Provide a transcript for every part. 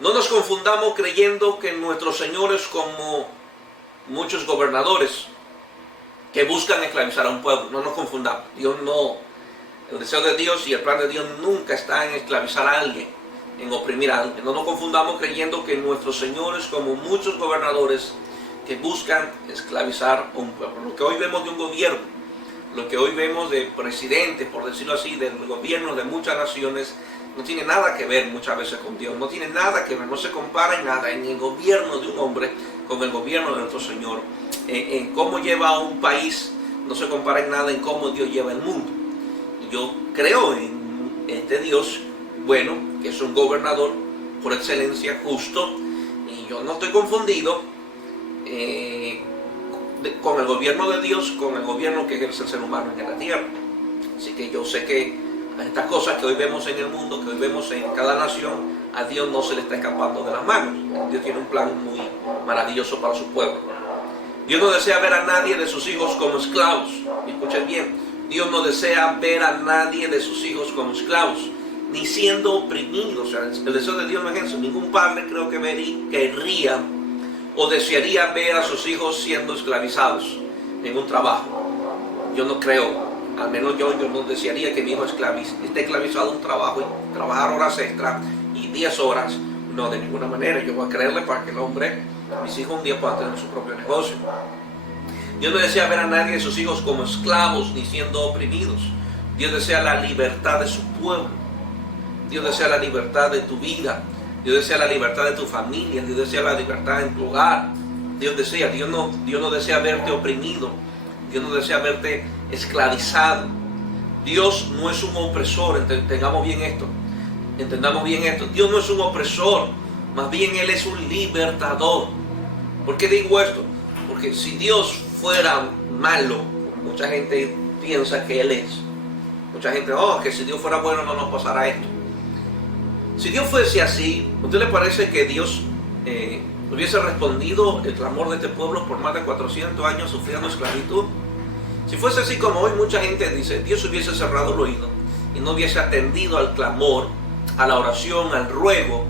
No nos confundamos creyendo que nuestro Señor es como muchos gobernadores que buscan esclavizar a un pueblo. No nos confundamos. Dios no, el deseo de Dios y el plan de Dios nunca está en esclavizar a alguien, en oprimir a alguien. No nos confundamos creyendo que nuestro Señor es como muchos gobernadores que buscan esclavizar a un pueblo. Lo que hoy vemos de un gobierno, lo que hoy vemos de presidentes, por decirlo así, del gobierno de muchas naciones, no tiene nada que ver muchas veces con Dios, no tiene nada que ver, no se compara en nada en el gobierno de un hombre con el gobierno de nuestro Señor. En cómo lleva a un país no se compara en nada en cómo Dios lleva el mundo. Yo creo en este Dios bueno, que es un gobernador por excelencia, justo, y yo no estoy confundido con el gobierno de Dios, con el gobierno que ejerce el ser humano en la tierra. Así que yo sé que estas cosas que hoy vemos en el mundo, que hoy vemos en cada nación, a Dios no se le está escapando de las manos. Dios tiene un plan muy maravilloso para su pueblo. Dios no desea ver a nadie de sus hijos como esclavos. Escuchen bien, Dios no desea ver a nadie de sus hijos como esclavos, ni siendo oprimidos. O sea, el deseo de Dios no es eso. Ningún padre creo que querría o desearía ver a sus hijos siendo esclavizados en un trabajo. Yo no creo. Al menos yo no desearía que mi hijo esté esclavizado en un trabajo y trabajar horas extra y 10 horas. No, de ninguna manera. Yo voy a creerle para que el hombre, mis hijos un día puedan tener su propio negocio. Dios no desea ver a nadie de sus hijos como esclavos ni siendo oprimidos. Dios desea la libertad de su pueblo. Dios desea la libertad de tu vida. Dios desea la libertad de tu familia. Dios desea la libertad en tu hogar. Dios no desea verte oprimido. Dios no desea verte esclavizado. Dios no es un opresor, entendamos bien esto. Dios no es un opresor, más bien Él es un libertador. ¿Por qué digo esto? Porque si Dios fuera malo, mucha gente piensa que Él es. Mucha gente, que si Dios fuera bueno no nos pasará esto. Si Dios fuese así, ¿a usted le parece que Dios hubiese respondido el clamor de este pueblo por más de 400 años sufriendo esclavitud? Si fuese así como hoy mucha gente dice, Dios hubiese cerrado el oído y no hubiese atendido al clamor, a la oración, al ruego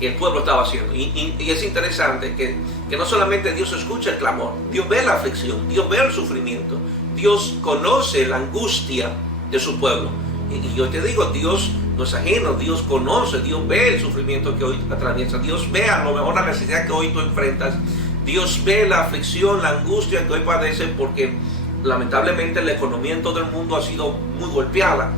que el pueblo estaba haciendo. Y es interesante que no solamente Dios escucha el clamor, Dios ve la aflicción, Dios ve el sufrimiento, Dios conoce la angustia de su pueblo. Y yo te digo, Dios no es ajeno, Dios conoce, Dios ve el sufrimiento que hoy atraviesa, Dios ve a lo mejor la necesidad que hoy tú enfrentas, Dios ve la aflicción, la angustia que hoy padeces, porque lamentablemente la economía en todo el mundo ha sido muy golpeada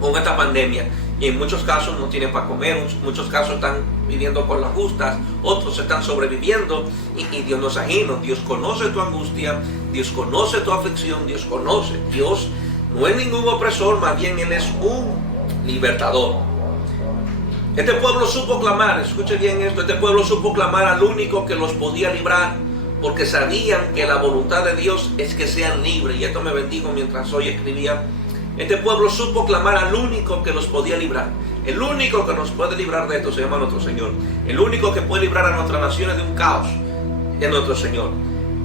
con esta pandemia y en muchos casos no tienen para comer, en muchos casos están viviendo con las justas, otros están sobreviviendo y Dios no es ajeno. Dios conoce tu angustia, Dios conoce tu aflicción, Dios no es ningún opresor, más bien Él es un libertador. Este pueblo supo clamar, escuche bien esto, este pueblo supo clamar al único que los podía librar, porque sabían que la voluntad de Dios es que sean libres. Y esto me bendijo mientras hoy escribía. Este pueblo supo clamar al único que los podía librar. El único que nos puede librar de esto se llama nuestro Señor. El único que puede librar a nuestras naciones de un caos es nuestro Señor.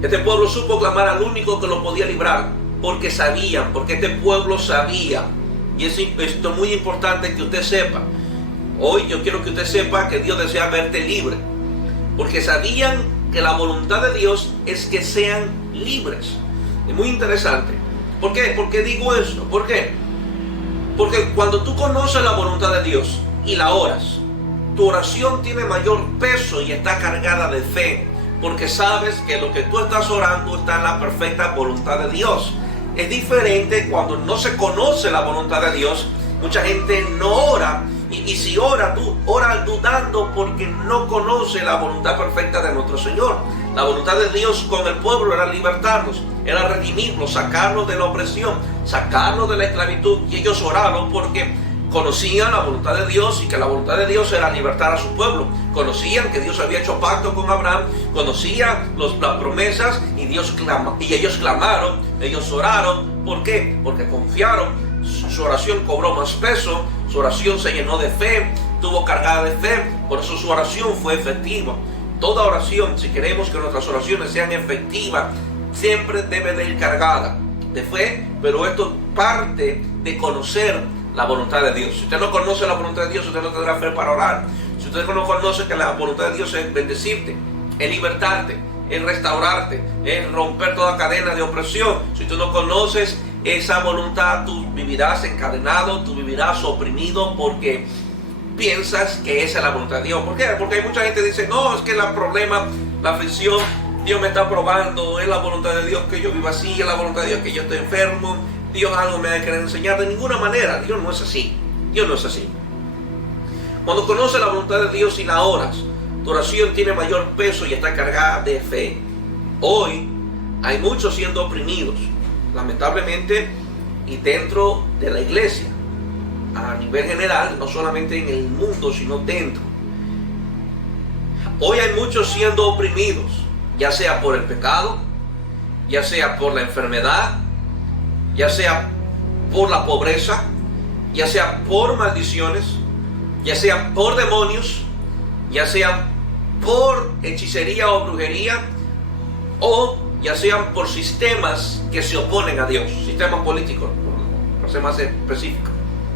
Este pueblo supo clamar al único que lo podía librar, porque sabían, porque este pueblo sabía. Y esto es muy importante que usted sepa. Hoy yo quiero que usted sepa que Dios desea verte libre, porque sabían que la voluntad de Dios es que sean libres. Es muy interesante. ¿Por qué? ¿Por qué digo esto? ¿Por qué? Porque cuando tú conoces la voluntad de Dios y la oras, tu oración tiene mayor peso y está cargada de fe, porque sabes que lo que tú estás orando está en la perfecta voluntad de Dios. Es diferente cuando no se conoce la voluntad de Dios. Mucha gente no ora. Y si ora, tú oras dudando porque no conoce la voluntad perfecta de nuestro Señor. La voluntad de Dios con el pueblo era libertarnos, era redimirnos, sacarnos de la opresión, sacarnos de la esclavitud. Y ellos oraron porque conocían la voluntad de Dios y que la voluntad de Dios era libertar a su pueblo. Conocían que Dios había hecho pacto con Abraham, conocían las promesas y ellos clamaron, ellos oraron. ¿Por qué? Porque confiaron. Su oración cobró más peso, su oración se llenó de fe, estuvo cargada de fe, por eso su oración fue efectiva. Toda oración, si queremos que nuestras oraciones sean efectivas, siempre debe de ir cargada de fe, pero esto parte de conocer la voluntad de Dios. Si usted no conoce la voluntad de Dios, usted no tendrá fe para orar. Si usted no conoce que la voluntad de Dios es bendecirte, es libertarte, es restaurarte, es romper toda cadena de opresión. Si tú no conoces esa voluntad, tú vivirás encadenado, tú vivirás oprimido porque piensas que esa es la voluntad de Dios. ¿Por qué? Porque hay mucha gente que dice, no, es que el problema, la aflicción, Dios me está probando, es la voluntad de Dios que yo viva así, es la voluntad de Dios que yo esté enfermo, Dios algo me va a querer enseñar. De ninguna manera, Dios no es así. Dios no es así. Cuando conoces la voluntad de Dios y la oras, tu oración tiene mayor peso y está cargada de fe. Hoy hay muchos siendo oprimidos, lamentablemente, y dentro de la iglesia, a nivel general, no solamente en el mundo, sino dentro. Hoy hay muchos siendo oprimidos, ya sea por el pecado, ya sea por la enfermedad, ya sea por la pobreza, ya sea por maldiciones, ya sea por demonios, ya sea por hechicería o brujería, o ya sean por sistemas que se oponen a Dios, sistemas políticos, para ser más específico.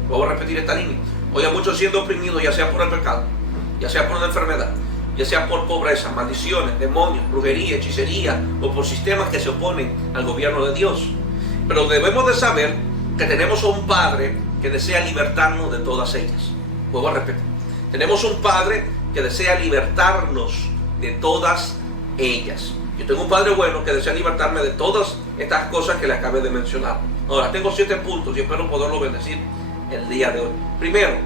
Voy a repetir esta línea. Hoy hay muchos siendo oprimidos, ya sea por el pecado, ya sea por una enfermedad, ya sea por pobreza, maldiciones, demonios, brujería, hechicería, o por sistemas que se oponen al gobierno de Dios. Pero debemos de saber que tenemos a un Padre que desea libertarnos de todas ellas. Vuelvo a repetir. Tenemos un Padre que desea libertarnos de todas ellas. Yo tengo un Padre bueno que desea libertarme de todas estas cosas que le acabé de mencionar. Ahora, tengo 7 puntos y espero poderlo bendecir el día de hoy. Primero,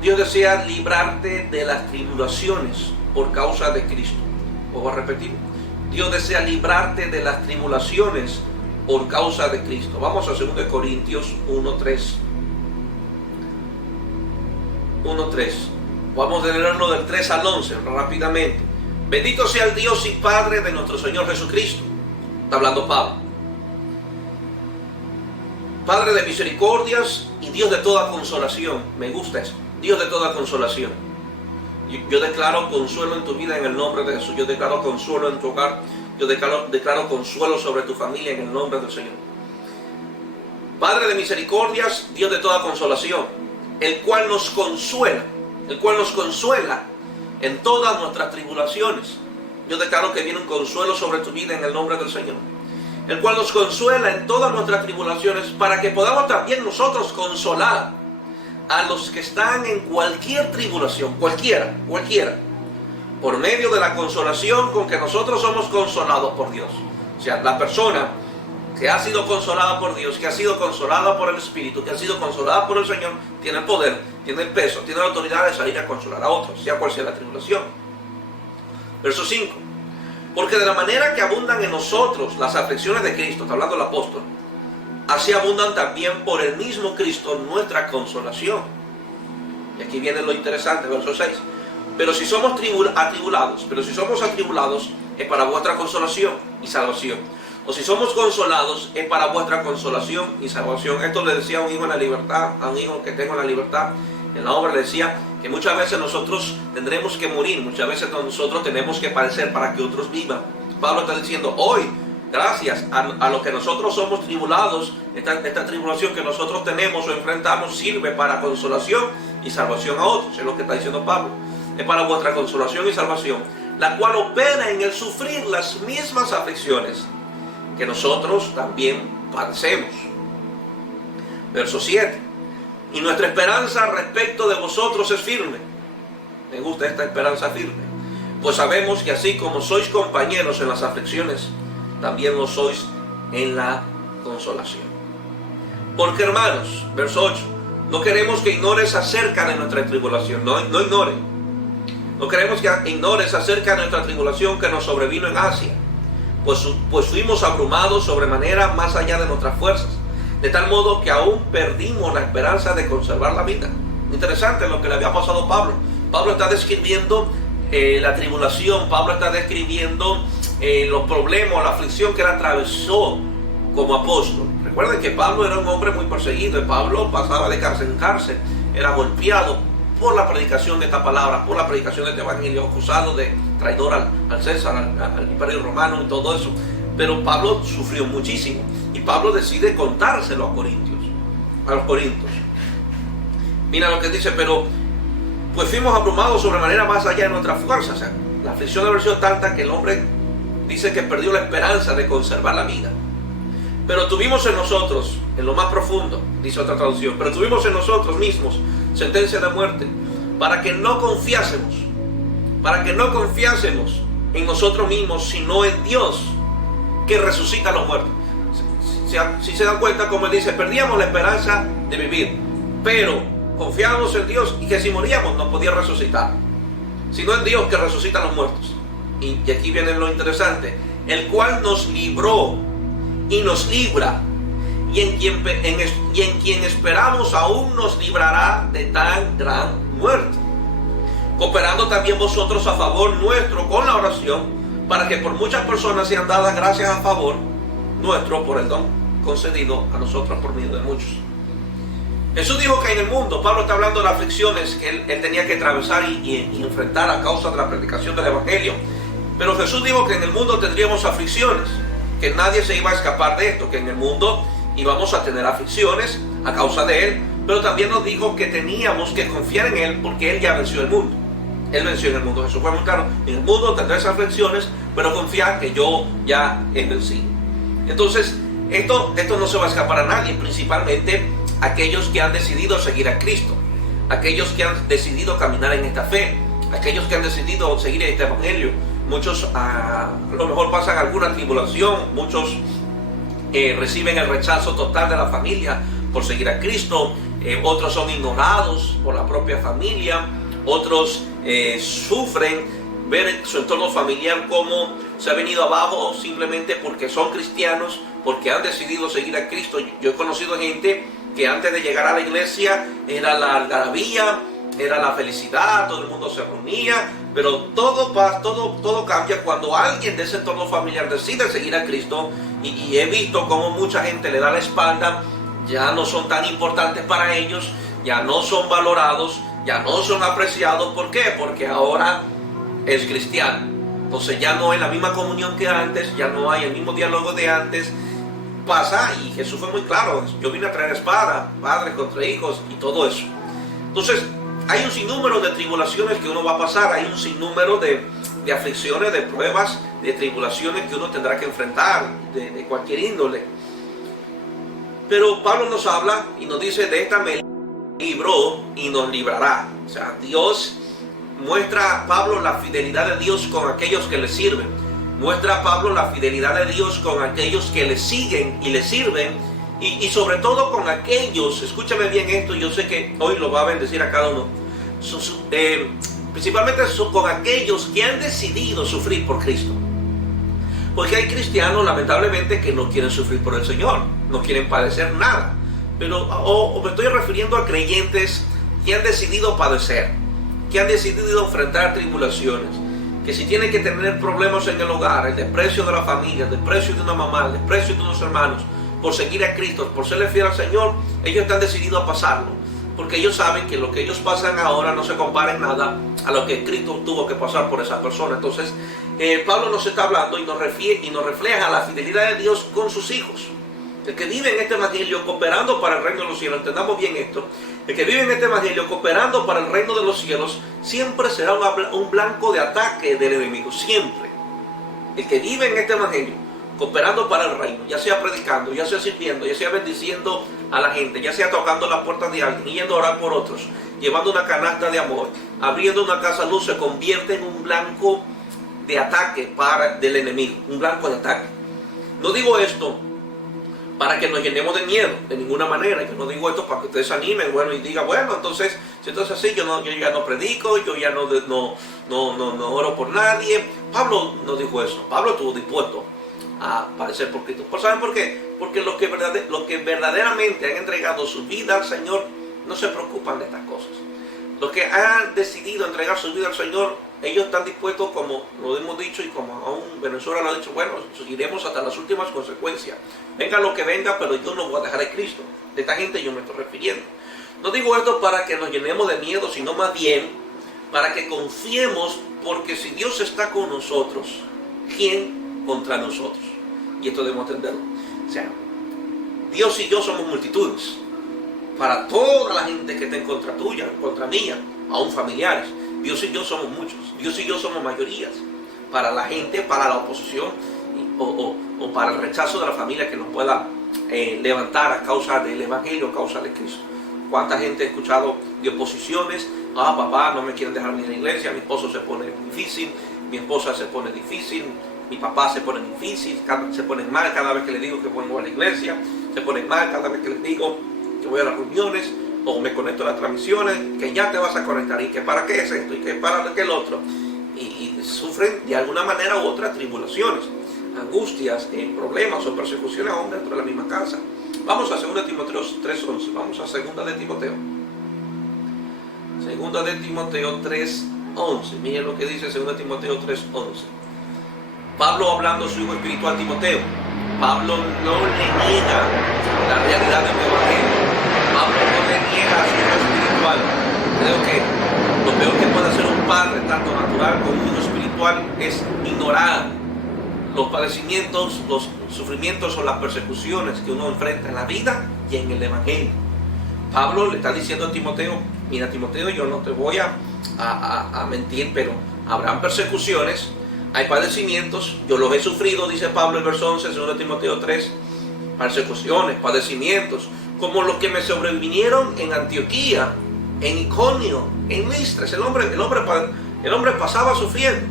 Dios desea librarte de las tribulaciones por causa de Cristo. Vuelvo a repetir. Dios desea librarte de las tribulaciones por causa de Cristo. Vamos a 2 Corintios 1:3. 1:3. Vamos a leerlo del 3 al 11 rápidamente. Bendito sea el Dios y Padre de nuestro Señor Jesucristo. Está hablando Pablo. Padre de misericordias y Dios de toda consolación. Me gusta eso. Dios de toda consolación. Yo declaro consuelo en tu vida en el nombre de Jesús. Yo declaro consuelo en tu hogar. Yo declaro consuelo sobre tu familia en el nombre del Señor. Padre de misericordias, Dios de toda consolación, el cual nos consuela en todas nuestras tribulaciones. Yo declaro que viene un consuelo sobre tu vida en el nombre del Señor. El cual nos consuela en todas nuestras tribulaciones para que podamos también nosotros consolar a los que están en cualquier tribulación, cualquiera, por medio de la consolación con que nosotros somos consolados por Dios. O sea, la persona que ha sido consolada por Dios, que ha sido consolada por el Espíritu, que ha sido consolada por el Señor, tiene el poder, tiene el peso, tiene la autoridad de salir a consolar a otros, sea cual sea la tribulación. Verso 5. Porque de la manera que abundan en nosotros las aflicciones de Cristo, está hablando el apóstol, así abundan también por el mismo Cristo nuestra consolación. Y aquí viene lo interesante, verso 6. Pero si somos atribulados, es para vuestra consolación y salvación. O si somos consolados, es para vuestra consolación y salvación. Esto le decía a un hijo en la libertad, a un hijo que tengo en la libertad. En la obra le decía que muchas veces nosotros tendremos que morir, muchas veces nosotros tenemos que padecer para que otros vivan. Pablo está diciendo, hoy, gracias a lo que nosotros somos tribulados, esta tribulación que nosotros tenemos o enfrentamos sirve para consolación y salvación a otros. Es lo que está diciendo Pablo. Es para vuestra consolación y salvación, la cual opera en el sufrir las mismas aflicciones que nosotros también padecemos. Verso 7. Y nuestra esperanza respecto de vosotros es firme. Me gusta esta esperanza firme. Pues sabemos que así como sois compañeros en las aflicciones, también lo sois en la consolación. Porque hermanos, verso 8, no queremos que ignores acerca de nuestra tribulación. No ignore. No queremos que ignores acerca de nuestra tribulación que nos sobrevino en Asia. Pues fuimos abrumados sobremanera más allá de nuestras fuerzas, de tal modo que aún perdimos la esperanza de conservar la vida. Interesante lo que le había pasado a Pablo. Pablo está describiendo la tribulación, Pablo está describiendo los problemas, la aflicción que él atravesó como apóstol. Recuerden que Pablo era un hombre muy perseguido, y Pablo pasaba de cárcel en cárcel, era golpeado por la predicación de esta palabra, por la predicación de este evangelio, acusado de traidor al César, al imperio romano y todo eso. Pero Pablo sufrió muchísimo, y Pablo decide contárselo a los corintios. Mira lo que dice, pero pues fuimos abrumados sobremanera más allá de nuestra fuerza. O sea, la aflicción debe haber sido tanta que el hombre dice que perdió la esperanza de conservar la vida. Pero tuvimos en nosotros, en lo más profundo, dice otra traducción, pero tuvimos en nosotros mismos sentencia de muerte, para que no confiásemos en nosotros mismos, sino en Dios, que resucita a los muertos. Si se dan cuenta, como él dice, perdíamos la esperanza de vivir, pero confiábamos en Dios, y que si moríamos no podía resucitar, sino en Dios que resucita a los muertos. Y aquí viene lo interesante, el cual nos libró y nos libra, y en quien esperamos aún nos librará de tan gran muerte, cooperando también vosotros a favor nuestro con la oración, para que por muchas personas sean dadas gracias a favor nuestro por el don concedido a nosotros por medio de muchos. Jesús dijo que en el mundo, Pablo está hablando de las aflicciones que él tenía que atravesar y enfrentar a causa de la predicación del Evangelio. Pero Jesús dijo que en el mundo tendríamos aflicciones, que nadie se iba a escapar de esto, que en el mundo íbamos a tener aflicciones a causa de Él, pero también nos dijo que teníamos que confiar en Él porque Él ya venció el mundo. Él venció en el mundo. Jesús fue muy claro, en el mundo tendréis aflicciones, pero confiad que yo ya he vencido. Entonces, esto no se va a escapar a nadie, principalmente aquellos que han decidido seguir a Cristo, aquellos que han decidido caminar en esta fe, aquellos que han decidido seguir este Evangelio. Muchos a lo mejor pasan alguna tribulación, muchos reciben el rechazo total de la familia por seguir a Cristo, otros son ignorados por la propia familia, otros sufren ver su entorno familiar como se ha venido abajo simplemente porque son cristianos, porque han decidido seguir a Cristo. Yo he conocido gente que antes de llegar a la iglesia era la algarabía, era la felicidad, todo el mundo se reunía, pero todo cambia cuando alguien de ese entorno familiar decide seguir a Cristo, y he visto cómo mucha gente le da la espalda, ya no son tan importantes para ellos, ya no son valorados, ya no son apreciados. ¿Por qué? Porque ahora es cristiano. Entonces ya no hay la misma comunión que antes, ya no hay el mismo diálogo de antes. Pasa, y Jesús fue muy claro, yo vine a traer espada, padres contra hijos y todo eso. Entonces hay un sinnúmero de tribulaciones que uno va a pasar, hay un sinnúmero de aflicciones, de pruebas, de tribulaciones que uno tendrá que enfrentar, de cualquier índole. Pero Pablo nos habla y nos dice, de esta me libró y nos librará. O sea, Dios muestra a Pablo la fidelidad de Dios con aquellos que le sirven. Muestra a Pablo la fidelidad de Dios con aquellos que le siguen y le sirven. Y sobre todo con aquellos, escúchame bien esto, yo sé que hoy lo va a bendecir a cada uno, principalmente con aquellos que han decidido sufrir por Cristo. Porque hay cristianos, lamentablemente, que no quieren sufrir por el Señor, no quieren padecer nada. Pero me estoy refiriendo a creyentes que han decidido padecer, que han decidido enfrentar tribulaciones, que si tienen que tener problemas en el hogar, el desprecio de la familia, el desprecio de una mamá, el desprecio de unos hermanos, por seguir a Cristo, por serle fiel al Señor, ellos están decididos a pasarlo, porque ellos saben que lo que ellos pasan ahora no se compara en nada a lo que Cristo tuvo que pasar por esa persona. Entonces, Pablo nos está hablando y nos refleja la fidelidad de Dios con sus hijos. El que vive en este evangelio cooperando para el reino de los cielos, entendamos bien esto, el que vive en este evangelio cooperando para el reino de los cielos, siempre será un blanco de ataque del enemigo, siempre. El que vive en este evangelio cooperando para el reino, ya sea predicando, ya sea sirviendo, ya sea bendiciendo a la gente, ya sea tocando las puertas de alguien, yendo a orar por otros, llevando una canasta de amor, abriendo una casa luz, se convierte en un blanco de ataque del enemigo, un blanco de ataque. No digo esto para que nos llenemos de miedo, de ninguna manera. Yo no digo esto para que ustedes se animen, bueno, y digan, bueno, entonces, si esto es así, yo ya no predico, yo ya no oro por nadie. Pablo no dijo eso. Pablo estuvo dispuesto a padecer por Cristo. ¿Saben por qué? Porque los que verdaderamente han entregado su vida al Señor no se preocupan de estas cosas. Los que han decidido entregar su vida al Señor, ellos están dispuestos, como lo hemos dicho y como aún Venezuela lo ha dicho, bueno, seguiremos hasta las últimas consecuencias. Venga lo que venga, pero yo no voy a dejar a Cristo. De esta gente yo me estoy refiriendo. No digo esto para que nos llenemos de miedo, sino más bien para que confiemos, porque si Dios está con nosotros, ¿quién contra nosotros? Y esto debemos entenderlo. O sea, Dios y yo somos multitudes. para toda la gente que está en contra tuya, en contra mía, aún familiares. Dios y yo somos muchos, Dios y yo somos mayorías. Para la gente, para la oposición o para el rechazo de la familia que nos pueda levantar a causa del Evangelio, a causa de Cristo. ¿Cuánta gente he escuchado de oposiciones? Papá, no me quieren dejar ni en la iglesia, mi esposo se pone difícil, mi esposa se pone difícil, mi papá se pone difícil, se ponen mal cada vez que le digo que vengo a la iglesia, se ponen mal cada vez que les digo que voy a las reuniones o me conecto a las transmisiones, que ya te vas a conectar y que para qué es esto y que para qué el otro. Y sufren de alguna manera u otra tribulaciones, angustias, problemas o persecuciones aún dentro de la misma casa. Vamos a 2 Timoteo 3:11. Vamos a 2 de Timoteo. 2 de Timoteo 3:11. Miren lo que dice 2 Timoteo 3:11. Pablo hablando a su hijo espiritual Timoteo. Pablo no le niega la realidad del Evangelio. Pablo no le niega a su hijo espiritual. Creo que lo peor que puede hacer un padre, tanto natural como un hijo espiritual, es ignorar los padecimientos, los sufrimientos o las persecuciones que uno enfrenta en la vida y en el Evangelio. Pablo le está diciendo a Timoteo: mira, Timoteo, yo no te voy a mentir, pero habrán persecuciones, hay padecimientos, yo los he sufrido, dice Pablo en verso 11, 2 Timoteo 3, persecuciones, padecimientos, como los que me sobrevinieron en Antioquía, en Iconio, en Listra. El hombre pasaba sufriendo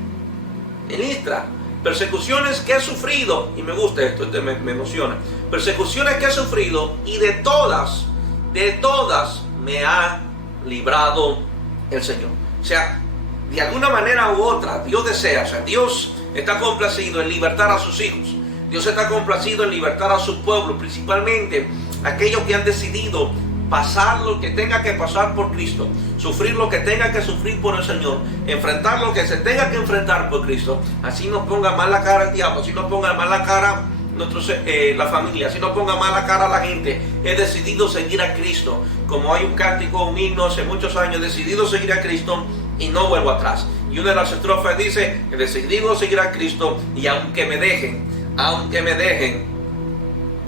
en Listra. Persecuciones que he sufrido, y me gusta esto, me emociona. Persecuciones que he sufrido, y de todas me ha librado el Señor. O sea, de alguna manera u otra, Dios desea, Dios está complacido en libertar a sus hijos. Dios está complacido en libertar a su pueblo, principalmente aquellos que han decidido pasar lo que tenga que pasar por Cristo, sufrir lo que tenga que sufrir por el Señor, enfrentar lo que se tenga que enfrentar por Cristo. Así nos ponga mal la cara el diablo, así nos ponga mal la cara la familia, así nos ponga mal la cara la gente. He decidido seguir a Cristo. Como hay un cántico, un himno hace muchos años: he decidido seguir a Cristo y no vuelvo atrás. Y una de las estrofas dice: he decidido seguir a Cristo y aunque me dejen,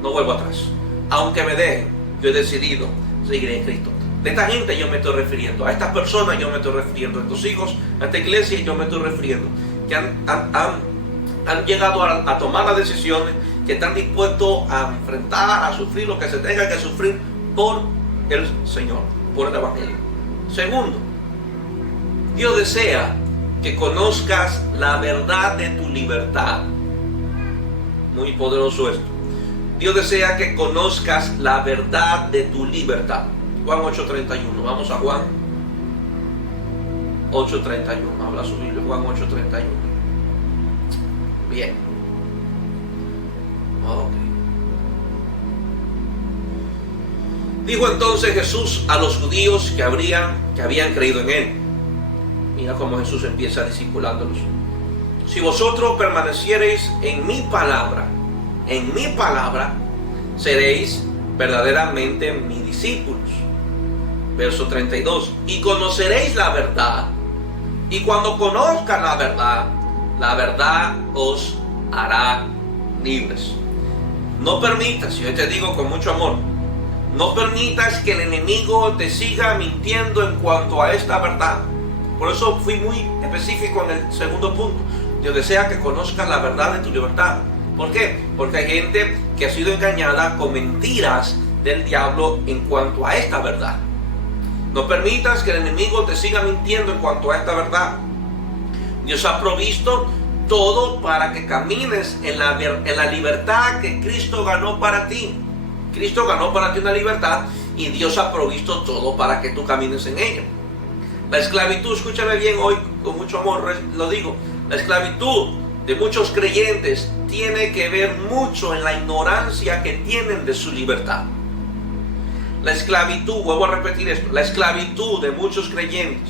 no vuelvo atrás. Aunque me dejen, yo he decidido seguiré en Cristo. De esta gente yo me estoy refiriendo, a estas personas yo me estoy refiriendo, a estos hijos, a esta iglesia yo me estoy refiriendo, que han llegado a tomar las decisiones, que están dispuestos a enfrentar, a sufrir lo que se tenga que sufrir por el Señor, por el Evangelio. Segundo, Dios desea que conozcas la verdad de tu libertad. Muy poderoso esto. Dios desea que conozcas la verdad de tu libertad. Juan 8:31. Vamos a Juan 8:31. Habla su Biblia, Juan 8:31. Bien. Okay. Dijo entonces Jesús a los judíos que habían creído en él. Mira cómo Jesús empieza discipulándolos. Si vosotros permaneciereis en mi palabra, seréis verdaderamente mis discípulos. Verso 32. Y conoceréis la verdad, y cuando conozcan la verdad os hará libres. No permitas, yo te digo con mucho amor, no permitas que el enemigo te siga mintiendo en cuanto a esta verdad. Por eso fui muy específico en el segundo punto. Dios desea que conozcas la verdad de tu libertad. ¿Por qué? Porque hay gente que ha sido engañada con mentiras del diablo en cuanto a esta verdad. No permitas que el enemigo te siga mintiendo en cuanto a esta verdad. Dios ha provisto todo para que camines en la libertad que Cristo ganó para ti. Cristo ganó para ti una libertad y Dios ha provisto todo para que tú camines en ella. La esclavitud, escúchame bien hoy, con mucho amor lo digo, la esclavitud de muchos creyentes tiene que ver mucho en la ignorancia que tienen de su libertad. La esclavitud, vuelvo a repetir esto, la esclavitud de muchos creyentes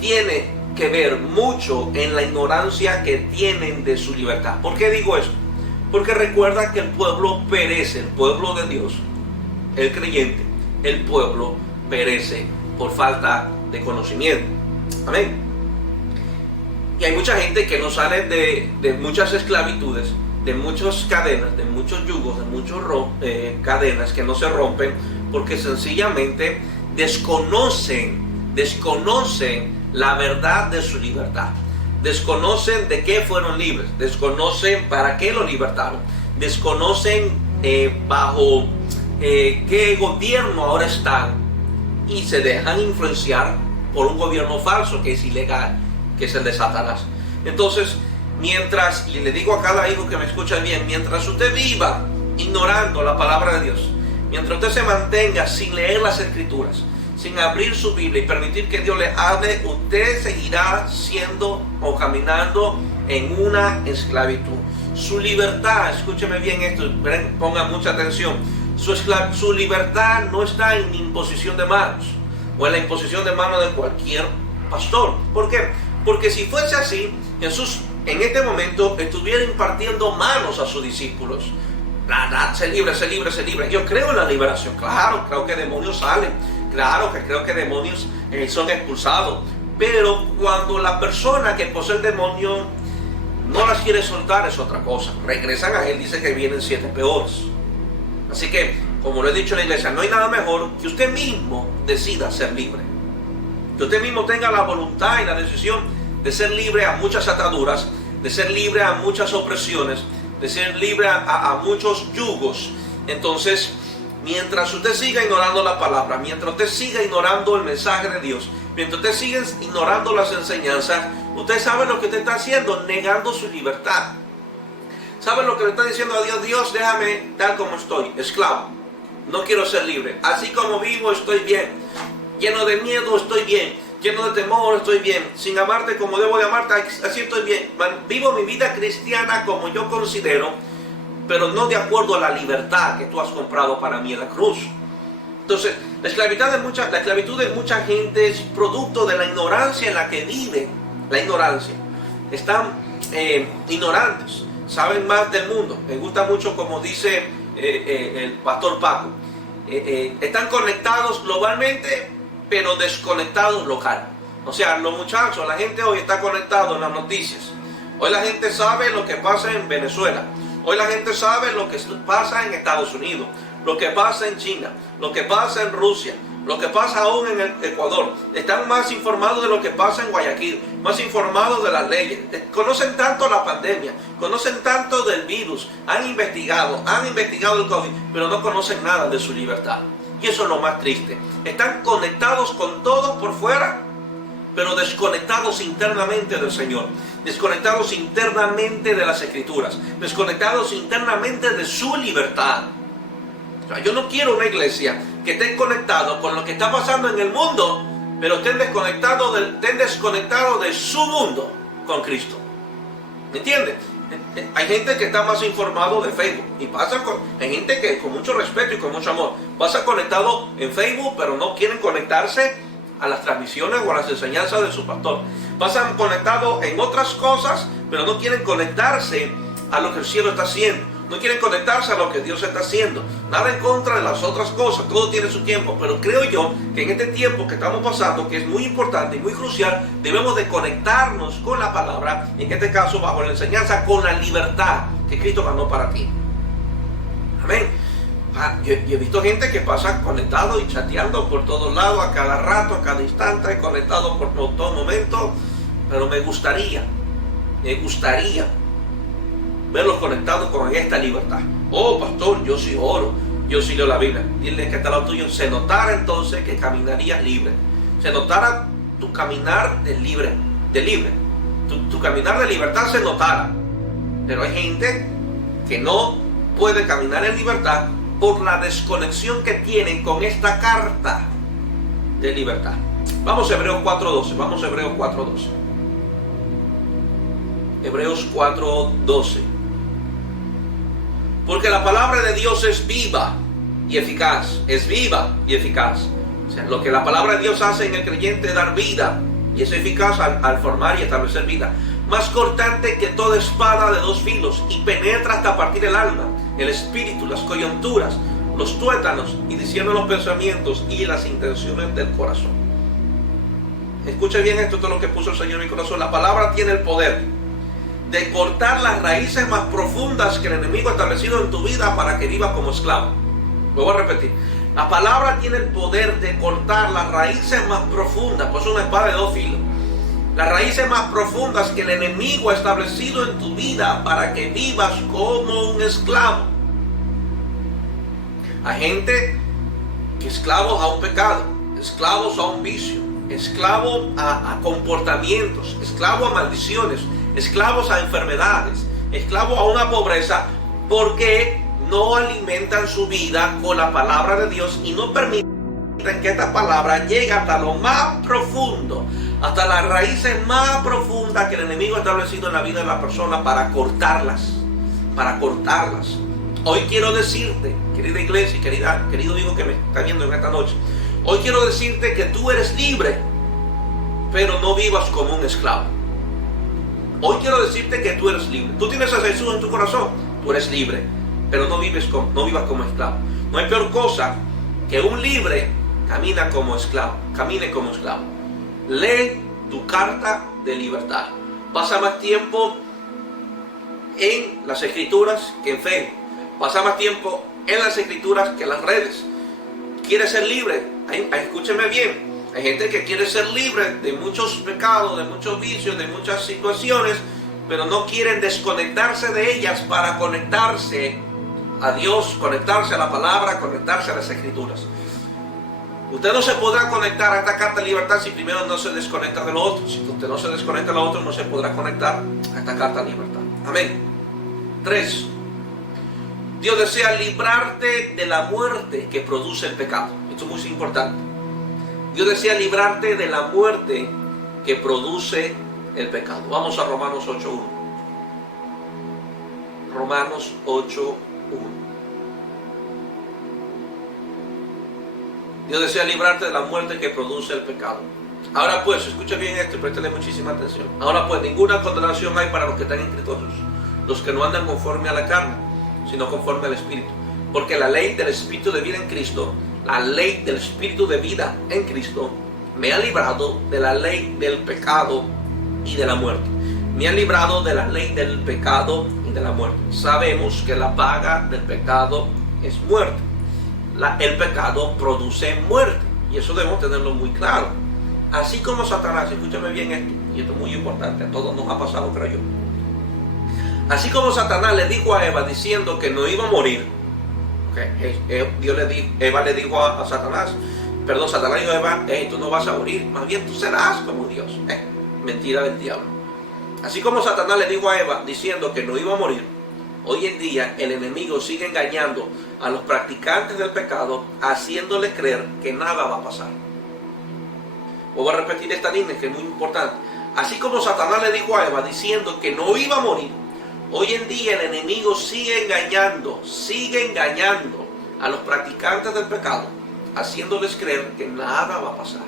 tiene que ver mucho en la ignorancia que tienen de su libertad. ¿Por qué digo esto? Porque recuerda que el pueblo perece, el pueblo de Dios, el creyente, el pueblo perece por falta de conocimiento. Amén. Y hay mucha gente que no sale de muchas esclavitudes de muchas cadenas, de muchos yugos, de muchas cadenas que no se rompen porque sencillamente desconocen la verdad de su libertad. Desconocen de qué fueron libres, desconocen para qué lo libertaron, desconocen bajo qué gobierno ahora están y se dejan influenciar por un gobierno falso que es ilegal, que es el de Satanás. Entonces, mientras, y le digo a cada hijo que me escucha bien, mientras usted viva ignorando la palabra de Dios, mientras usted se mantenga sin leer las escrituras, sin abrir su Biblia y permitir que Dios le hable, usted seguirá siendo o caminando en una esclavitud. Su libertad, escúcheme bien esto, pongan mucha atención, su libertad no está en imposición de manos o en la imposición de manos de cualquier pastor. ¿Por qué? Porque si fuese así, Jesús en este momento estuviera impartiendo manos a sus discípulos. Sé libre, sé libre, sé libre. Yo creo en la liberación, claro, creo que demonios salen, claro que creo que demonios son expulsados, pero cuando la persona que posee el demonio no las quiere soltar es otra cosa. Regresan a él, dice que vienen 7 peores. Así que, como lo he dicho en la iglesia, no hay nada mejor que usted mismo decida ser libre. Que usted mismo tenga la voluntad y la decisión de ser libre a muchas ataduras, de ser libre a muchas opresiones, de ser libre a muchos yugos. Entonces, mientras usted siga ignorando la palabra, mientras usted siga ignorando el mensaje de Dios, mientras usted siga ignorando las enseñanzas, usted sabe lo que usted está haciendo, negando su libertad. ¿Sabe lo que le está diciendo a Dios? Dios, déjame tal como estoy, esclavo. No quiero ser libre. Así como vivo estoy bien. Lleno de miedo estoy bien. Lleno de temor estoy bien. Sin amarte como debo de amarte, así estoy bien. Vivo mi vida cristiana como yo considero, pero no de acuerdo a la libertad que tú has comprado para mí en la cruz. Entonces, la esclavitud de mucha gente es producto de la ignorancia en la que vive. La ignorancia. Están ignorantes. Saben más del mundo. Me gusta mucho como dice el pastor Paco. Están conectados globalmente, pero desconectados local. O sea, los muchachos, la gente hoy está conectada en las noticias. Hoy la gente sabe lo que pasa en Venezuela. Hoy la gente sabe lo que pasa en Estados Unidos, lo que pasa en China, lo que pasa en Rusia, lo que pasa aún en el Ecuador. Están más informados de lo que pasa en Guayaquil, más informados de las leyes. Conocen tanto la pandemia, conocen tanto del virus, han investigado el COVID, pero no conocen nada de su libertad. Y eso es lo más triste. Están conectados con todos por fuera, pero desconectados internamente del Señor, desconectados internamente de las Escrituras, desconectados internamente de su libertad. O sea, yo no quiero una iglesia que esté conectado con lo que está pasando en el mundo, pero estén desconectados de su mundo con Cristo. ¿Me entiendes? Hay gente que está más informado de Facebook y hay gente que con mucho respeto y con mucho amor pasa conectado en Facebook, pero no quieren conectarse a las transmisiones o a las enseñanzas de su pastor. Pasan conectados en otras cosas, pero no quieren conectarse a lo que el cielo está haciendo. No quieren conectarse a lo que Dios está haciendo. Nada en contra de las otras cosas. Todo tiene su tiempo. Pero creo yo que en este tiempo que estamos pasando, que es muy importante y muy crucial, debemos de conectarnos con la palabra. En este caso, bajo la enseñanza, con la libertad que Cristo ganó para ti. Amén. Yo he visto gente que pasa conectado y chateando por todos lados, a cada rato, a cada instante, conectado por todo momento. Pero me gustaría verlos conectados con esta libertad. Oh, pastor, yo sí oro, yo sí leo la Biblia. Dile que está al lado tuyo. Se notara entonces que caminarías libre. Se notara tu caminar de libre. Tu caminar de libertad se notara. Pero hay gente que no puede caminar en libertad por la desconexión que tienen con esta carta de libertad. Vamos a Hebreos 4.12. Vamos a Hebreos 4.12. Hebreos 4.12. Porque la palabra de Dios es viva y eficaz. Es viva y eficaz. O sea, lo que la palabra de Dios hace en el creyente es dar vida. Y es eficaz al formar y establecer vida. Más cortante que toda espada de 2 filos. Y penetra hasta partir el alma, el espíritu, las coyunturas, los tuétanos. Y discierne los pensamientos y las intenciones del corazón. Escuche bien esto es lo que puso el Señor en mi corazón. La palabra tiene el poder de cortar las raíces más profundas que el enemigo ha establecido en tu vida para que vivas como esclavo. Lo voy a repetir. La palabra tiene el poder de cortar las raíces más profundas, pues es una espada de dos filos. Las raíces más profundas que el enemigo ha establecido en tu vida para que vivas como un esclavo. Hay gente que esclavos a un pecado, esclavos a un vicio, esclavos a comportamientos, esclavos a maldiciones, esclavos a enfermedades, esclavos a una pobreza, porque no alimentan su vida con la palabra de Dios y no permiten que esta palabra llegue hasta lo más profundo, hasta las raíces más profundas que el enemigo ha establecido en la vida de la persona para cortarlas, para cortarlas. Hoy quiero decirte, querida iglesia y querido hijo que me está viendo en esta noche, hoy quiero decirte que tú eres libre, pero no vivas como un esclavo. Hoy quiero decirte que tú eres libre. Tú tienes a Jesús en tu corazón, tú eres libre, pero no vivas como esclavo. No hay peor cosa que un libre camine como esclavo. Lee tu carta de libertad. Pasa más tiempo en las escrituras que en Facebook. Pasa más tiempo en las escrituras que en las redes. ¿Quieres ser libre? Escúcheme bien. Hay gente que quiere ser libre de muchos pecados, de muchos vicios, de muchas situaciones, pero no quieren desconectarse de ellas para conectarse a Dios, conectarse a la palabra, conectarse a las escrituras. Usted no se podrá conectar a esta carta de libertad si primero no se desconecta de lo otro. Si usted no se desconecta de lo otro, no se podrá conectar a esta carta de libertad. Amén. 3. Dios desea librarte de la muerte que produce el pecado. Esto es muy importante. Dios desea librarte de la muerte que produce el pecado. Vamos a Romanos 8.1. Romanos 8.1. Dios desea librarte de la muerte que produce el pecado. Ahora pues, escucha bien esto y préstale muchísima atención. Ahora pues, ninguna condenación hay para los que están en Cristo Jesús, los que no andan conforme a la carne, sino conforme al Espíritu. Porque la ley del Espíritu de vida en Cristo, la ley del Espíritu de vida en Cristo, me ha librado de la ley del pecado y de la muerte. Me ha librado de la ley del pecado y de la muerte. Sabemos que la paga del pecado es muerte. El pecado produce muerte. Y eso debemos tenerlo muy claro. Así como Satanás, escúchame bien esto, y esto es muy importante, a todos nos ha pasado, creo yo. Así como Satanás le dijo a Eva diciendo que no iba a morir, Eva le dijo a Satanás, Satanás dijo a Eva, tú no vas a morir, más bien tú serás como Dios. Mentira del diablo. Así como Satanás le dijo a Eva diciendo que no iba a morir, hoy en día el enemigo sigue engañando a los practicantes del pecado, haciéndoles creer que nada va a pasar. Voy a repetir esta línea que es muy importante. Así como Satanás le dijo a Eva diciendo que no iba a morir, hoy en día el enemigo sigue engañando a los practicantes del pecado, haciéndoles creer que nada va a pasar.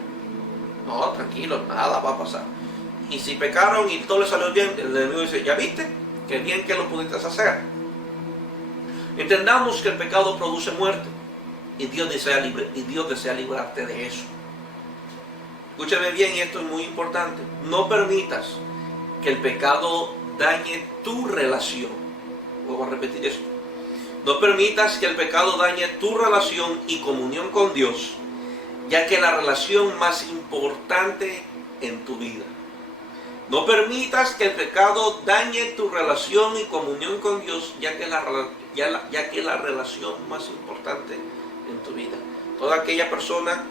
No, tranquilo, nada va a pasar. Y si pecaron y todo les salió bien, el enemigo dice, ¿ya viste? Qué bien que lo pudiste hacer. Entendamos que el pecado produce muerte y Dios desea librarte de eso. Escúchame bien, y esto es muy importante. No permitas que el pecado dañe tu relación. Voy a repetir esto. No permitas que el pecado dañe tu relación y comunión con Dios, ya que es la relación más importante en tu vida. No permitas que el pecado dañe tu relación y comunión con Dios, ya que es la relación más importante en tu vida. Toda aquella persona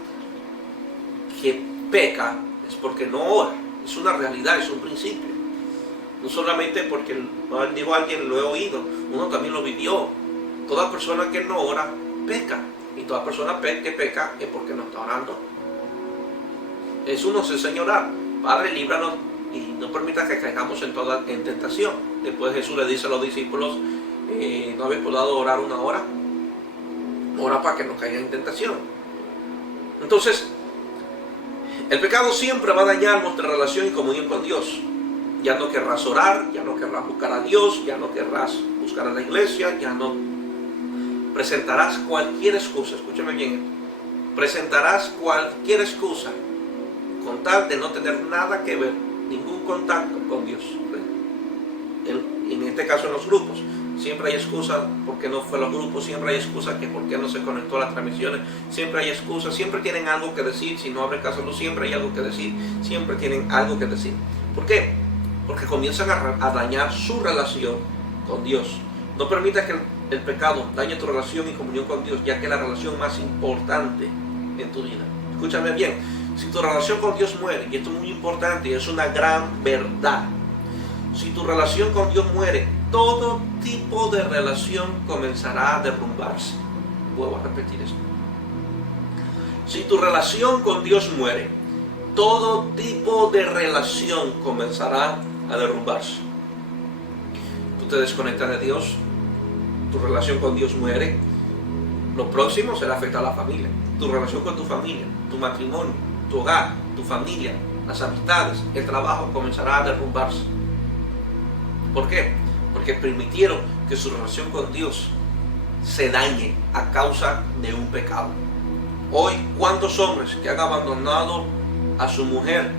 que peca es porque no ora. Es una realidad, es un principio. No solamente porque dijo alguien, lo he oído, uno también lo vivió. Toda persona que no ora, peca. Y toda persona que peca es porque no está orando. Jesús nos enseña a orar. Padre, líbranos y no permitas que caigamos en tentación. Después Jesús le dice a los discípulos, ¿no habéis podido orar una hora? Ora para que no caigan en tentación. Entonces, el pecado siempre va a dañar nuestra relación y comunión con Dios. Ya no querrás orar, ya no querrás buscar a Dios, ya no querrás buscar a la iglesia, ya no presentarás cualquier excusa. Escúchame bien, presentarás cualquier excusa con tal de no tener nada que ver, ningún contacto con Dios. en este caso en los grupos. Siempre hay excusas porque no fue a los grupos, siempre hay excusas que por qué no se conectó a las transmisiones, siempre hay excusas, siempre tienen algo que decir. Si no abre caso, siempre hay algo que decir, siempre tienen algo que decir. ¿Por qué? Porque comienzan a dañar su relación con Dios. No permitas que el pecado dañe tu relación y comunión con Dios, ya que es la relación más importante en tu vida. Escúchame bien, si tu relación con Dios muere, y esto es muy importante y es una gran verdad, si tu relación con Dios muere, todo tipo de relación comenzará a derrumbarse. Vuelvo a repetir esto. Si tu relación con Dios muere, todo tipo de relación comenzará a derrumbarse. Tú te desconectas de Dios, tu relación con Dios muere. Lo próximo será afectar a la familia. Tu relación con tu familia, tu matrimonio, tu hogar, tu familia, las amistades, el trabajo comenzará a derrumbarse. ¿Por qué? Porque permitieron que su relación con Dios se dañe a causa de un pecado. Hoy, ¿cuántos hombres que han abandonado a su mujer?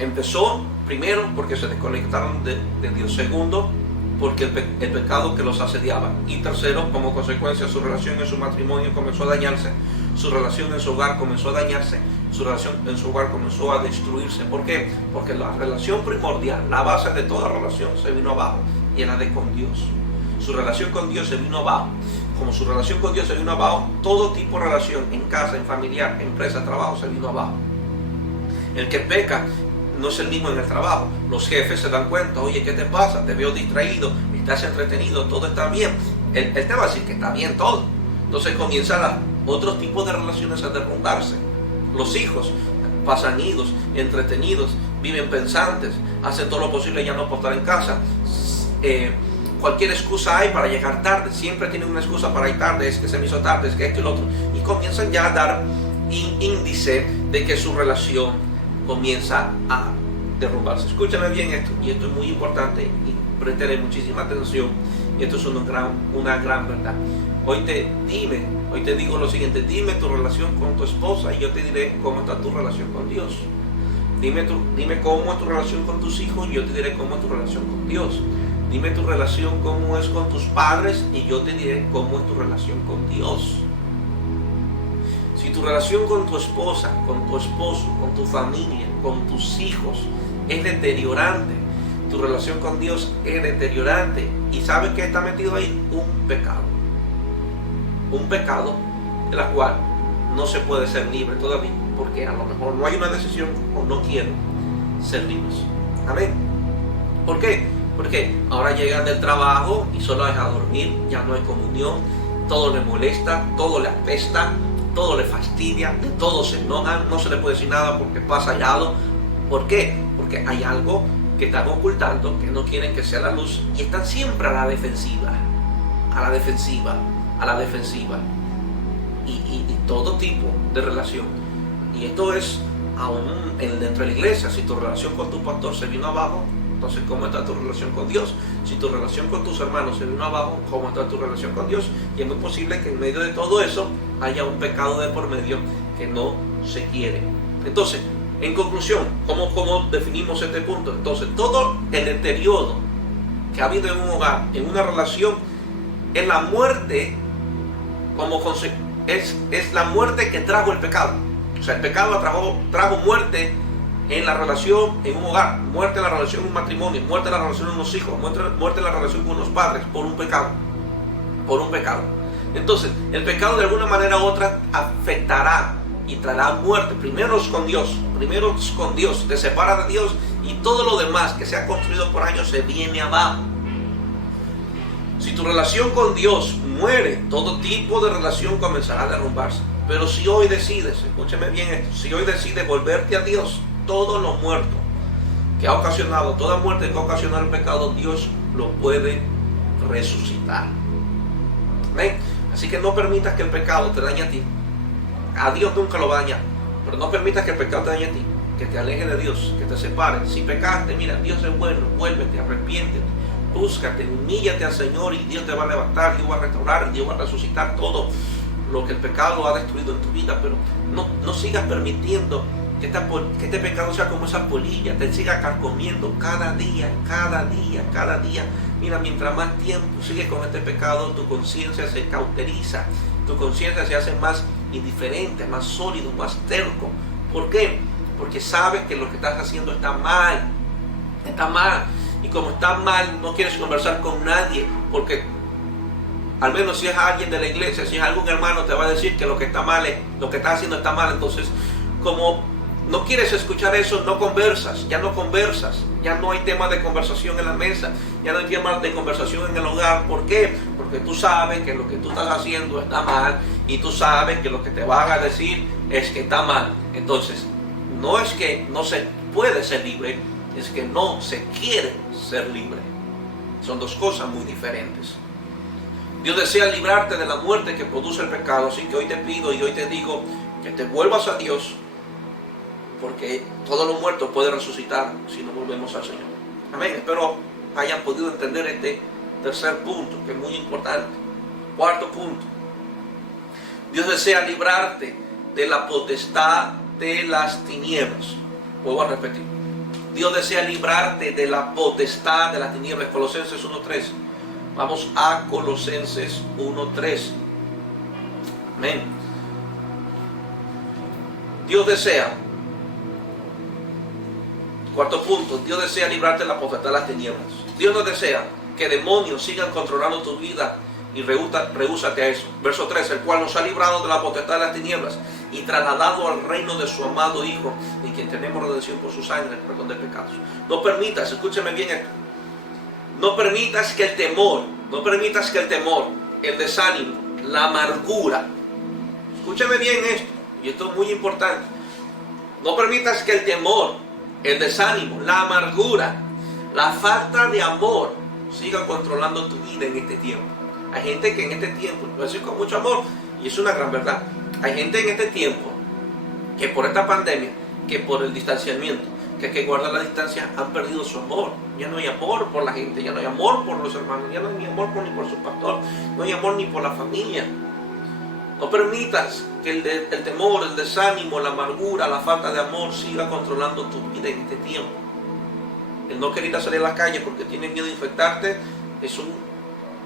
Empezó primero porque se desconectaron de Dios. Segundo, porque el pecado que los asediaba. Y tercero, como consecuencia, su relación en su matrimonio comenzó a dañarse. Su relación en su hogar comenzó a dañarse. Su relación en su hogar comenzó a destruirse. ¿Por qué? Porque la relación primordial, la base de toda relación, se vino abajo. Y era de con Dios. Su relación con Dios se vino abajo. Como su relación con Dios se vino abajo, todo tipo de relación, en casa, en familiar, empresa, trabajo, se vino abajo. El que peca no es el mismo en el trabajo. Los jefes se dan cuenta: oye, ¿qué te pasa? Te veo distraído, estás entretenido, todo está bien. Él te va a decir que está bien todo. Entonces comienzan otros tipos de relaciones a derrumbarse. Los hijos pasan idos, entretenidos, viven pensantes, hacen todo lo posible ya no por estar en casa. Cualquier excusa hay para llegar tarde, siempre tienen una excusa para ir tarde: es que se me hizo tarde, es que esto y lo otro. Y comienzan ya a dar índice de que su relación comienza a derrumbarse. Escúchame bien esto, y esto es muy importante, y préstale muchísima atención, y esto es una gran verdad. Hoy te digo lo siguiente: dime tu relación con tu esposa y yo te diré cómo está tu relación con Dios. Dime cómo es tu relación con tus hijos y yo te diré cómo es tu relación con Dios. Dime tu relación cómo es con tus padres y yo te diré cómo es tu relación con Dios. Si tu relación con tu esposa, con tu esposo, con tu familia, con tus hijos es deteriorante, tu relación con Dios es deteriorante, y ¿sabes qué está metido ahí? Un pecado. Un pecado de la cual no se puede ser libre todavía, porque a lo mejor no hay una decisión o no quieren ser libres. Amén. ¿Por qué? Porque ahora llegan del trabajo y solo dejan dormir, ya no hay comunión, todo le molesta, todo le apesta, todo le fastidia, de todo se enojan, no se le puede decir nada porque pasa hallado. ¿Por qué? Porque hay algo que están ocultando, que no quieren que sea la luz, y están siempre a la defensiva, a la defensiva, a la defensiva. Y todo tipo de relación. Y esto es aún dentro de la iglesia. Si tu relación con tu pastor se vino abajo, entonces ¿cómo está tu relación con Dios? Si tu relación con tus hermanos se vino abajo, ¿cómo está tu relación con Dios? Y es muy posible que en medio de todo eso haya un pecado de por medio que no se quiere. Entonces, en conclusión, ¿cómo definimos este punto? Entonces, todo el deterioro que ha habido en un hogar, en una relación, es la muerte es la muerte que trajo el pecado. O sea, el pecado trajo muerte en la relación, en un hogar, muerte en la relación en un matrimonio, muerte en la relación en unos hijos, muerte en la relación con unos padres, por un pecado. Entonces, el pecado de alguna manera u otra afectará y traerá muerte. Primero con Dios, te separa de Dios y todo lo demás que se ha construido por años se viene abajo. Si tu relación con Dios muere, todo tipo de relación comenzará a derrumbarse. Pero si hoy decides, escúchame bien esto, si hoy decides volverte a Dios, todo lo muerto que ha ocasionado, toda muerte que ha ocasionado el pecado, Dios lo puede resucitar. ¿Ven? Así que no permitas que el pecado te dañe a ti. A Dios nunca lo va a dañar, pero no permitas que el pecado te dañe a ti, que te aleje de Dios, que te separe. Si pecaste, mira, Dios es bueno, vuélvete, arrepiéntete, búscate, humíllate al Señor y Dios te va a levantar, Dios va a restaurar, Dios va a resucitar todo lo que el pecado ha destruido en tu vida. Pero no sigas permitiendo que este pecado sea como esa polilla, te siga carcomiendo cada día. Mira, mientras más tiempo sigues con este pecado, tu conciencia se cauteriza, tu conciencia se hace más indiferente, más sólido, más terco. ¿Por qué? Porque sabes que lo que estás haciendo está mal. Y como está mal, no quieres conversar con nadie, porque al menos si es alguien de la iglesia, si es algún hermano, te va a decir que lo que está mal, lo que estás haciendo está mal. Entonces, como no quieres escuchar eso, no conversas, ya no hay tema de conversación en la mesa, ya no hay tema de conversación en el hogar. ¿Por qué? Porque tú sabes que lo que tú estás haciendo está mal y tú sabes que lo que te van a decir es que está mal. Entonces, no es que no se puede ser libre, es que no se quiere ser libre. Son dos cosas muy diferentes. Dios desea librarte de la muerte que produce el pecado, así que hoy te pido y hoy te digo que te vuelvas a Dios, porque todos los muertos pueden resucitar si nos volvemos al Señor. Amén. Espero hayan podido entender este tercer punto, que es muy importante. Cuarto punto. Dios desea librarte de la potestad de las tinieblas. Vuelvo a repetir. Dios desea librarte de la potestad de las tinieblas. Colosenses 1:3. Vamos a Colosenses 1:3. Amén. Dios desea. Cuarto punto, Dios desea librarte de la potestad de las tinieblas. Dios no desea que demonios sigan controlando tu vida y rehúsate a eso. Verso 3, el cual nos ha librado de la potestad de las tinieblas y trasladado al reino de su amado Hijo, en quien tenemos redención por su sangre, el perdón de pecados. No permitas, escúcheme bien esto, no permitas que el temor, el desánimo, la amargura, escúcheme bien esto, y esto es muy importante, no permitas que el temor, el desánimo, la amargura, la falta de amor siga controlando tu vida en este tiempo. Hay gente que en este tiempo, lo voy a decir con mucho amor, y es una gran verdad, hay gente en este tiempo que por esta pandemia, que por el distanciamiento, que guarda la distancia, han perdido su amor. Ya no hay amor por la gente, ya no hay amor por los hermanos, ya no hay amor ni por su pastor, no hay amor ni por la familia. No permitas que el temor, el desánimo, la amargura, la falta de amor siga controlando tu vida en este tiempo. El no querer salir a la calle porque tienes miedo de infectarte,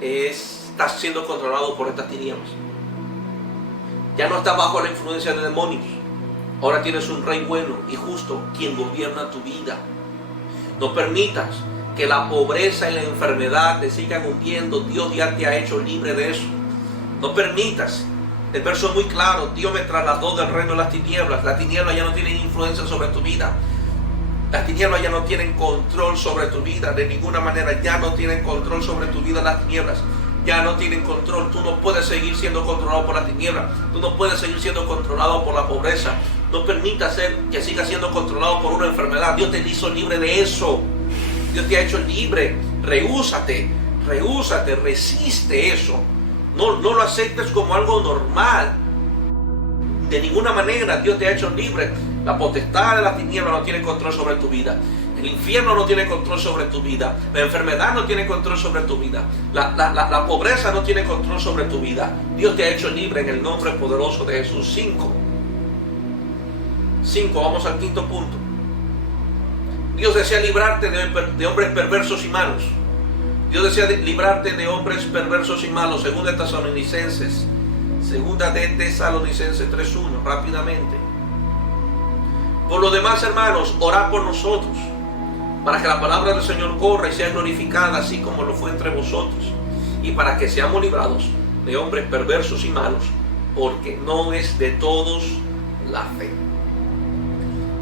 estás siendo controlado por estas tinieblas. Ya no estás bajo la influencia de demonios. Ahora tienes un rey bueno y justo quien gobierna tu vida. No permitas que la pobreza y la enfermedad te sigan hundiendo. Dios ya te ha hecho libre de eso. No permitas. El verso es muy claro. Dios me trasladó del reino de las tinieblas. Las tinieblas ya no tienen influencia sobre tu vida. Las tinieblas ya no tienen control sobre tu vida. De ninguna manera ya no tienen control sobre tu vida las tinieblas. Ya no tienen control. Tú no puedes seguir siendo controlado por las tinieblas. Tú no puedes seguir siendo controlado por la pobreza. No permitas que sigas siendo controlado por una enfermedad. Dios te hizo libre de eso. Dios te ha hecho libre. Rehúsate, resiste eso. No lo aceptes como algo normal. De ninguna manera. Dios te ha hecho libre. La potestad de las tinieblas no tiene control sobre tu vida. El infierno no tiene control sobre tu vida. La enfermedad no tiene control sobre tu vida. La pobreza no tiene control sobre tu vida. Dios te ha hecho libre en el nombre poderoso de Jesús. 5, vamos al quinto punto. Dios desea librarte de hombres perversos y malos. Dios desea librarte de hombres perversos y malos. Segunda de Tesalonicenses 3:1, rápidamente. Por lo demás, hermanos, orad por nosotros, para que la palabra del Señor corra y sea glorificada, así como lo fue entre vosotros, y para que seamos librados de hombres perversos y malos, porque no es de todos la fe.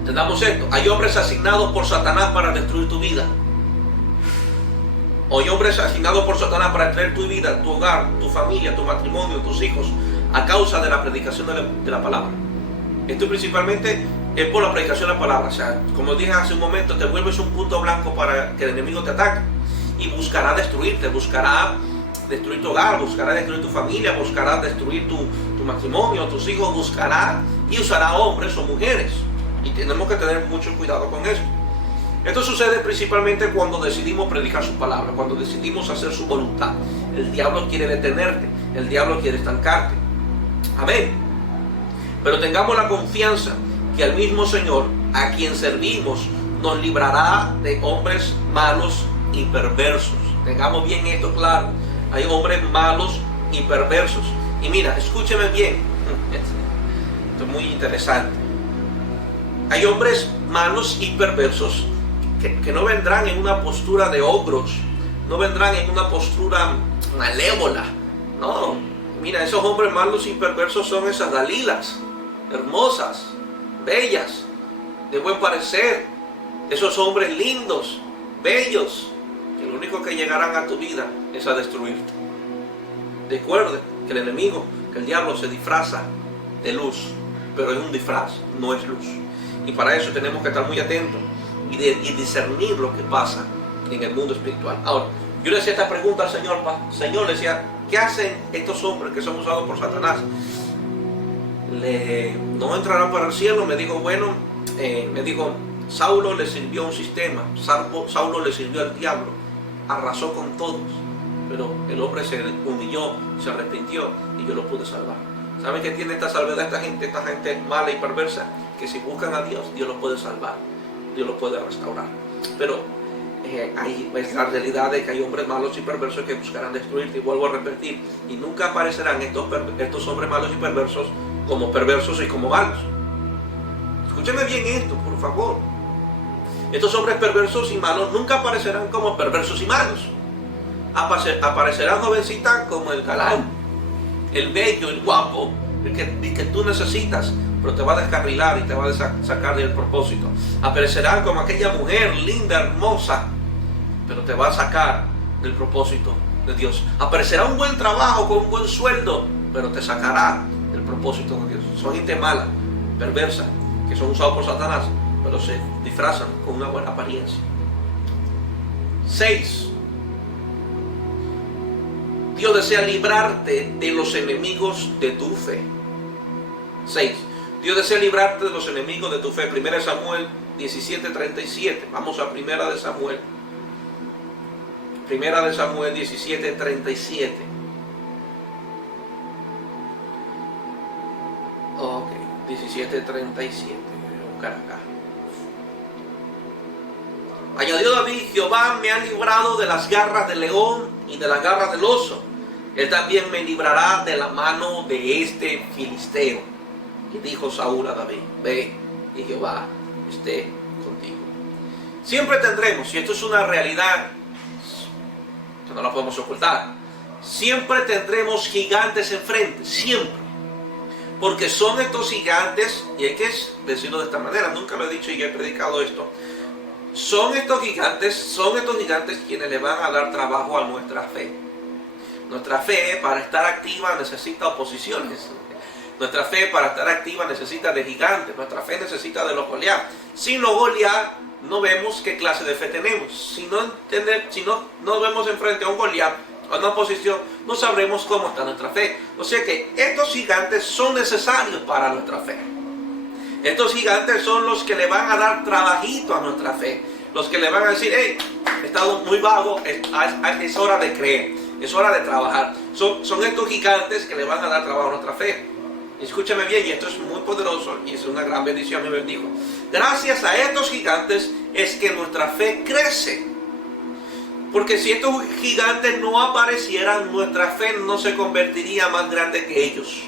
Entendamos esto. Hay hombres asignados por Satanás para destruir tu vida. Hay hombres asignados por Satanás para destruir tu vida, tu hogar, tu familia, tu matrimonio, tus hijos, a causa de la predicación de la palabra. Esto principalmente es por la predicación de la palabra. O sea, como dije hace un momento, te vuelves un punto blanco para que el enemigo te ataque. Y buscará destruirte, buscará destruir tu hogar, buscará destruir tu familia, buscará destruir tu matrimonio, tus hijos, buscará y usará hombres o mujeres. Y tenemos que tener mucho cuidado con eso. Esto sucede principalmente cuando decidimos predicar su palabra, cuando decidimos hacer su voluntad. El diablo quiere detenerte, el diablo quiere estancarte. Amén. Pero tengamos la confianza que el mismo Señor, a quien servimos, nos librará de hombres malos y perversos. Tengamos bien esto claro. Hay hombres malos y perversos. Y mira, escúcheme bien. Esto es muy interesante. Hay hombres malos y perversos que no vendrán en una postura de ogros, no vendrán en una postura malévola. No, mira, esos hombres malos y perversos son esas Dalilas, hermosas, bellas, de buen parecer. Esos hombres lindos, bellos, que lo único que llegarán a tu vida es a destruirte. Recuerde que el enemigo, que el diablo se disfraza de luz, pero es un disfraz, no es luz. Y para eso tenemos que estar muy atentos y discernir lo que pasa en el mundo espiritual. Ahora, yo le hacía esta pregunta al Señor. Señor, le decía, ¿qué hacen estos hombres que son usados por Satanás? ¿No entrarán para el cielo? Me dijo, bueno, Saulo le sirvió un sistema, Saulo le sirvió al diablo, arrasó con todos, pero el hombre se humilló, se arrepintió y yo lo pude salvar. ¿Saben qué tiene esta salvedad esta gente mala y perversa? Que si buscan a Dios, Dios los puede salvar, Dios los puede restaurar. Pero es la realidad de que hay hombres malos y perversos que buscarán destruirte. Y vuelvo a repetir, y nunca aparecerán estos hombres malos y perversos como perversos y como malos. Escúcheme bien esto, por favor. Estos hombres perversos y malos nunca aparecerán como perversos y malos. Aparecerán jovencitas como el galán, el bello, el guapo, el que tú necesitas, pero te va a descarrilar y te va a sacar del propósito. Aparecerán como aquella mujer linda, hermosa, pero te va a sacar del propósito de Dios. Aparecerá un buen trabajo con un buen sueldo, pero te sacará del propósito de Dios. Son gente mala, perversa, que son usados por Satanás, pero se disfrazan con una buena apariencia. 6. Dios desea librarte de los enemigos de tu fe. 6. Dios desea librarte de los enemigos de tu fe. 1 Samuel 17:37. Vamos a 1 Samuel. 1 Samuel 17:37. Ok, 17:37. Voy a buscar acá. Añadió David, Jehová me ha librado de las garras del león y de las garras del oso. Él también me librará de la mano de este filisteo. Y dijo Saúl a David, ve y Jehová esté contigo. Siempre tendremos, y esto es una realidad que no la podemos ocultar, siempre tendremos gigantes enfrente, siempre. Porque son estos gigantes, y hay que decirlo de esta manera, nunca lo he dicho y he predicado esto, son estos gigantes quienes le van a dar trabajo a nuestra fe. Nuestra fe, para estar activa, necesita oposiciones. Nuestra fe, para estar activa, necesita de gigantes. Nuestra fe necesita de los Goliat. Sin los Goliat, no vemos qué clase de fe tenemos. Si no vemos enfrente a un Goliat, a una oposición, no sabremos cómo está nuestra fe. O sea que estos gigantes son necesarios para nuestra fe. Estos gigantes son los que le van a dar trabajito a nuestra fe. Los que le van a decir, hey, he estado muy vago, es hora de creer, es hora de trabajar. Son estos gigantes que le van a dar trabajo a nuestra fe. Escúchame bien, y esto es muy poderoso y es una gran bendición, me bendijo. Gracias a estos gigantes es que nuestra fe crece. Porque si estos gigantes no aparecieran, nuestra fe no se convertiría más grande que ellos.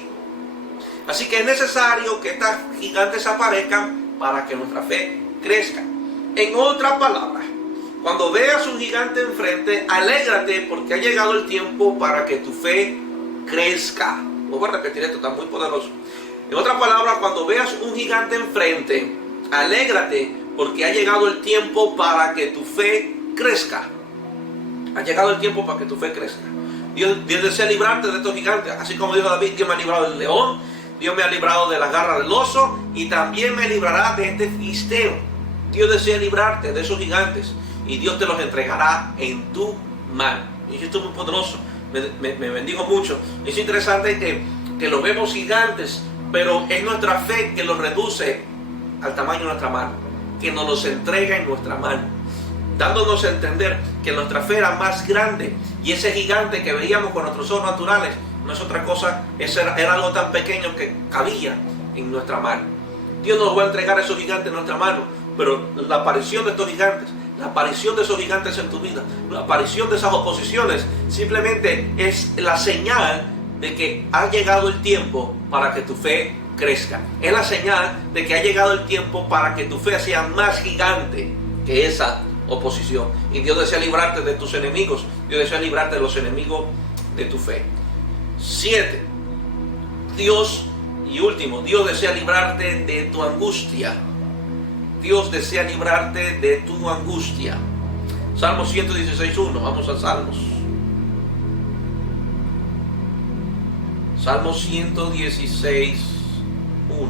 Así que es necesario que estos gigantes aparezcan para que nuestra fe crezca. En otras palabras, cuando veas un gigante enfrente, alégrate porque ha llegado el tiempo para que tu fe crezca. Voy a repetir esto, está muy poderoso. En otras palabras, cuando veas un gigante enfrente, alégrate porque ha llegado el tiempo para que tu fe crezca. Ha llegado el tiempo para que tu fe crezca. Dios desea librarte de estos gigantes. Así como dijo David, Dios me ha librado del león, Dios me ha librado de las garras del oso y también me librará de este filisteo. Dios desea librarte de esos gigantes y Dios te los entregará en tu mano. Y esto es muy poderoso. Me bendigo mucho. Es interesante que lo vemos gigantes, pero es nuestra fe que los reduce al tamaño de nuestra mano, que nos los entrega en nuestra mano, dándonos a entender que nuestra fe era más grande y ese gigante que veíamos con nuestros ojos naturales no es otra cosa, era algo tan pequeño que cabía en nuestra mano. Dios nos va a entregar a esos gigantes en nuestra mano, pero la aparición de estos gigantes, la aparición de esos gigantes en tu vida, la aparición de esas oposiciones, simplemente es la señal de que ha llegado el tiempo para que tu fe crezca. Es la señal de que ha llegado el tiempo para que tu fe sea más gigante que esa oposición. Y Dios desea librarte de tus enemigos. Dios desea librarte de los enemigos de tu fe. 7. Dios, y último, Dios desea librarte de tu angustia. Dios desea librarte de tu angustia. Salmo 116:1. Vamos a Salmos. Salmo 116:1.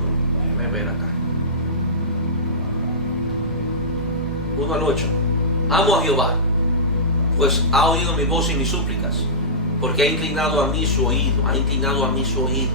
Déjame ver acá. 1 al 8. Amo a Jehová, pues ha oído mi voz y mis súplicas, porque ha inclinado a mí su oído, ha inclinado a mí su oído.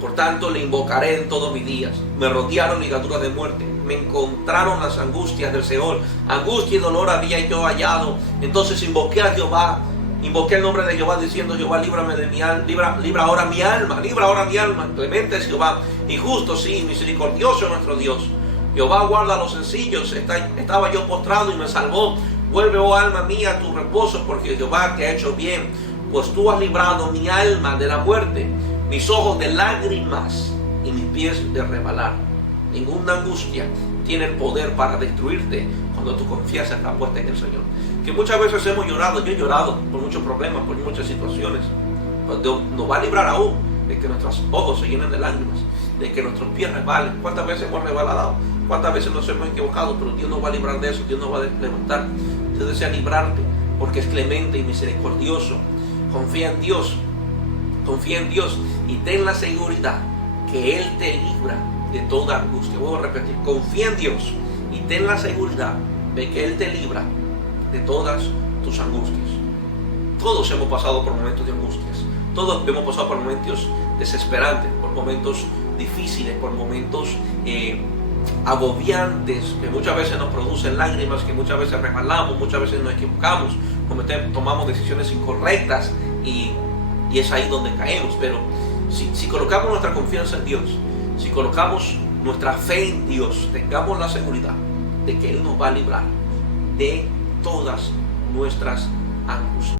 Por tanto le invocaré en todos mis días. Me rodearon ligaduras de muerte, me encontraron las angustias del Seol. Angustia y dolor había yo hallado. Entonces invoqué a Jehová, invoqué el nombre de Jehová diciendo: Jehová, líbrame de mi alma, libra ahora mi alma, libra ahora mi alma. Clemente es Jehová, y justo, sí, misericordioso es nuestro Dios. Jehová guarda a los sencillos. Estaba yo postrado y me salvó. Vuelve, oh alma mía, a tu reposo, porque Jehová te ha hecho bien, pues tú has librado mi alma de la muerte, mis ojos de lágrimas y mis pies de resbalar. Ninguna angustia tiene el poder para destruirte cuando tu confianza está puesta en el Señor. Que muchas veces hemos llorado, yo he llorado por muchos problemas, por muchas situaciones, pero Dios nos va a librar aún de que nuestros ojos se llenen de lágrimas, de que nuestros pies resbalen. ¿Cuántas veces hemos resbalado? ¿Cuántas veces nos hemos equivocado? Pero Dios nos va a librar de eso, Dios nos va a levantar. Dios desea librarte porque es clemente y misericordioso. Confía en Dios, confía en Dios y ten la seguridad que Él te libra de toda angustia. Voy a repetir: confía en Dios y ten la seguridad de que Él te libra de todas tus angustias. Todos hemos pasado por momentos de angustias, todos hemos pasado por momentos desesperantes, por momentos difíciles, por momentos agobiantes, que muchas veces nos producen lágrimas, que muchas veces resbalamos, muchas veces nos equivocamos, tomamos decisiones incorrectas y es ahí donde caemos. Pero si colocamos nuestra confianza en Dios, si colocamos nuestra fe en Dios, tengamos la seguridad de que Él nos va a librar de todas nuestras angustias.